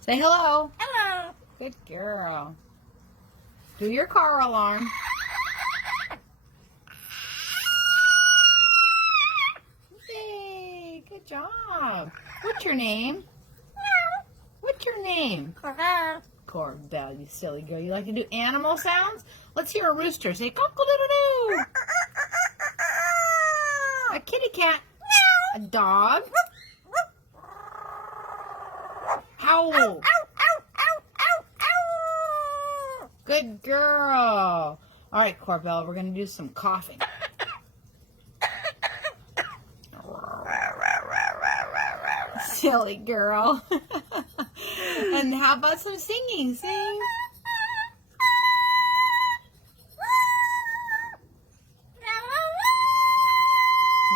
Say hello. Hello. Good girl. Do your car alarm. Yay, good job. What's your name? What's your name? Corbell, you silly girl. You like to do animal sounds? Let's hear a rooster. Say cock-a-doodle-doo. A kitty cat. A dog. Howl. Good girl. All right, Corbell, we're going to do some coughing. Silly girl. And how about some singing? Sing.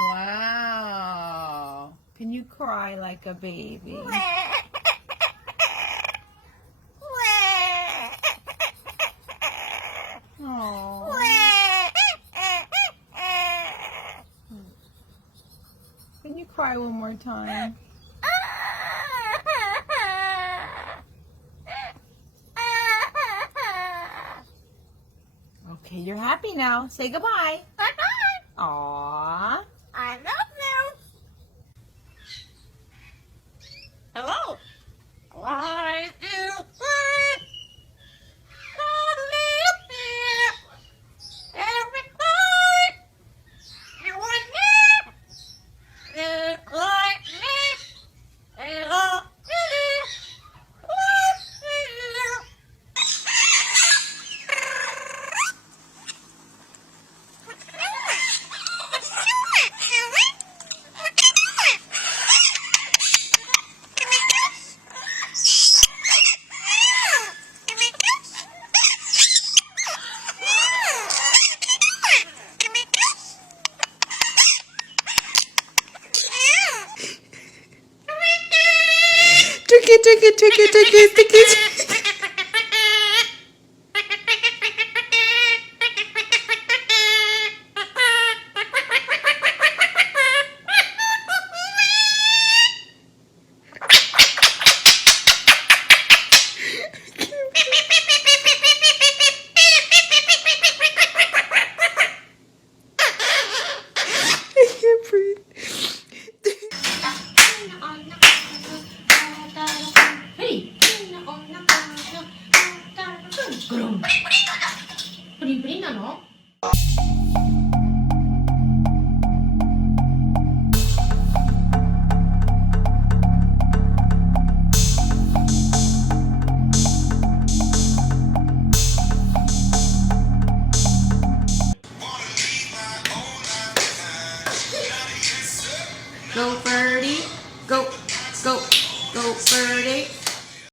Wow. Can you cry like a baby? Oh. Can you cry one more time? Okay, you're happy now. Say goodbye. Bye-bye. Aww. I love you. Hello. Why do Take it. I can't breathe. Hey! Pring-pring na, no? Go, Birdie.